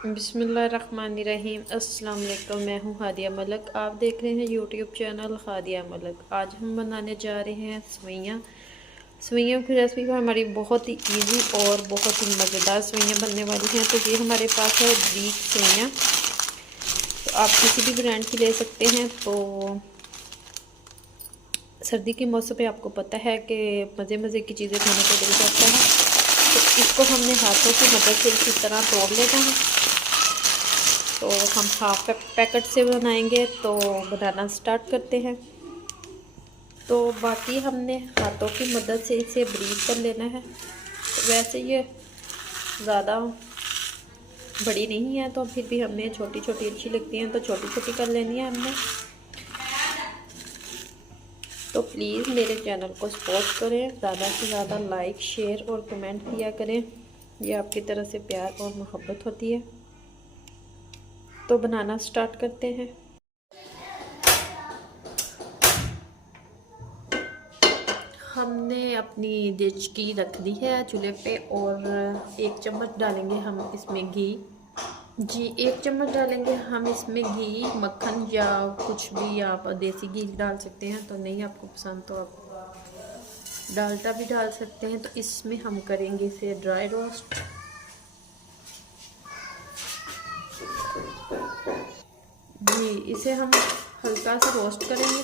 बिस्मिल्लाहिर्रहमानिर्रहीम। अस्सलाम वालेकुम। मैं हूँ हादिया मलक। आप देख रहे हैं यूट्यूब चैनल हादिया मलक। आज हम बनाने जा रहे हैं सवैयाँ। सवैयों की रेसिपी हमारी बहुत ही इजी और बहुत ही मज़ेदार सवैयाँ बनने वाली हैं। तो ये हमारे पास है ब्रीक सवैयाँ। तो आप किसी भी ब्रांड की ले सकते हैं। तो सर्दी के मौसम पे आपको पता है कि मज़े मज़े की चीज़ें खाने को दिल करता है। तो इसको हमने हाथों की मदद से इसी तरह तोड़ लेना है। तो हम हाफ पैकेट से बनाएंगे। तो बनाना स्टार्ट करते हैं। तो बाकी हमने हाथों की मदद से इसे ब्रीक कर लेना है। तो वैसे ये ज़्यादा बड़ी नहीं है, तो फिर भी हमें छोटी छोटी अच्छी लगती हैं, तो छोटी छोटी कर लेनी है हमने। तो प्लीज़ मेरे चैनल को सपोर्ट करें, ज़्यादा से ज़्यादा लाइक शेयर और कमेंट किया करें। ये आपकी तरफ से प्यार और मोहब्बत होती है। तो बनाना स्टार्ट करते हैं। हमने अपनी देचकी रख दी है चूल्हे पे और 1 चम्मच डालेंगे हम इसमें घी। जी 1 चम्मच डालेंगे हम इसमें घी, मक्खन या कुछ भी आप देसी घी डाल सकते हैं। तो नहीं आपको पसंद तो आप डालडा भी डाल सकते हैं। तो इसमें हम करेंगे इसे ड्राई रोस्ट। जी इसे हम हल्का सा रोस्ट करेंगे,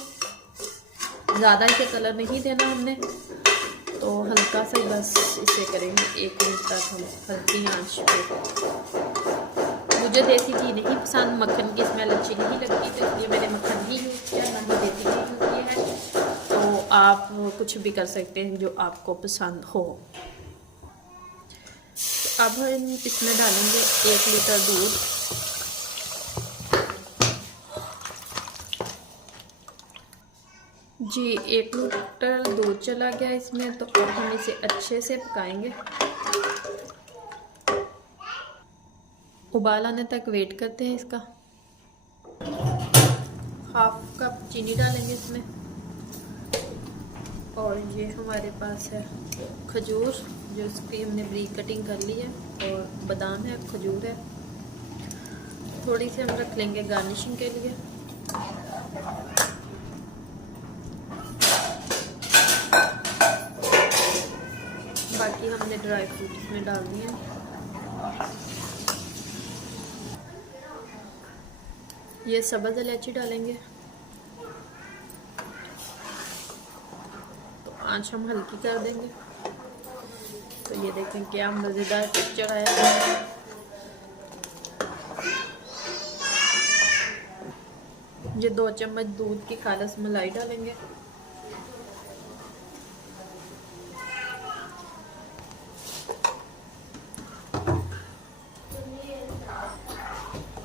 ज़्यादा इसे कलर नहीं देना हमने। तो हल्का सा बस इसे करेंगे 1 मिनट तक हम हल्की आंच पे। मुझे देसी घी नहीं पसंद, मक्खन की स्मेल अच्छी नहीं लगती, तो इसलिए मैंने मक्खन ही यूज़ किया, ना ही देसी घी यूज़ किया है। तो आप कुछ भी कर सकते हैं जो आपको पसंद हो। तो अब हम इसमें डालेंगे 1 लीटर दूध। जी 1 लीटर दूध चला गया इसमें। तो अब हम इसे अच्छे से पकाएंगे, उबाल आने तक वेट करते हैं इसका। हाफ कप चीनी डालेंगे इसमें। और ये हमारे पास है खजूर, जो इसकी हमने ब्रीक कटिंग कर ली है, और बादाम है, खजूर है। थोड़ी सी हम रख लेंगे गार्निशिंग के लिए। बाकी हमने ड्राई फ्रूट इसमें डाल दिए। ये सब्ज़ इलायची डालेंगे। तो आंच हम हल्की कर देंगे। तो ये देखें क्या मज़ेदार टेक्सचर आया। ये 2 चम्मच दूध की खालस मलाई डालेंगे।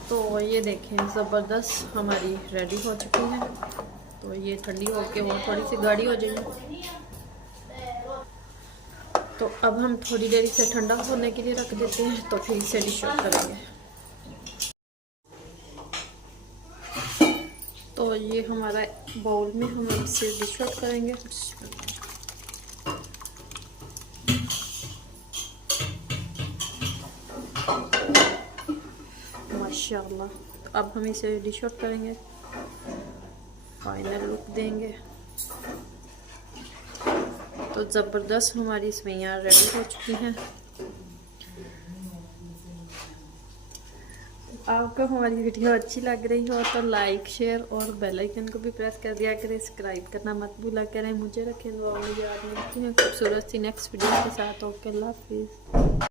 तो ये देखें ज़बरदस्त हमारी रेडी हो चुकी है। तो ये ठंडी होके और थोड़ी सी गाढ़ी हो जाएगी। तो अब हम थोड़ी देर इसे ठंडा होने के लिए रख देते हैं। तो फिर इसे डिश आउट करेंगे। तो ये हमारा बाउल में हम इसे डिश आउट करेंगे। माशाल्लाह। तो अब हम इसे डिश आउट करेंगे, फाइनल लुक देंगे। तो ज़बरदस्त हमारी सवैयाँ रेडी हो चुकी हैं। आपको हमारी वीडियो अच्छी लग रही हो तो लाइक शेयर और बेल आइकन को भी प्रेस कर दिया करें। सब्सक्राइब करना मत भूला करें। मुझे रखें दुआ में याद। मिलती हैं खूबसूरत सी नेक्स्ट वीडियो के साथ। ओके, अल्लाह हाफिज़।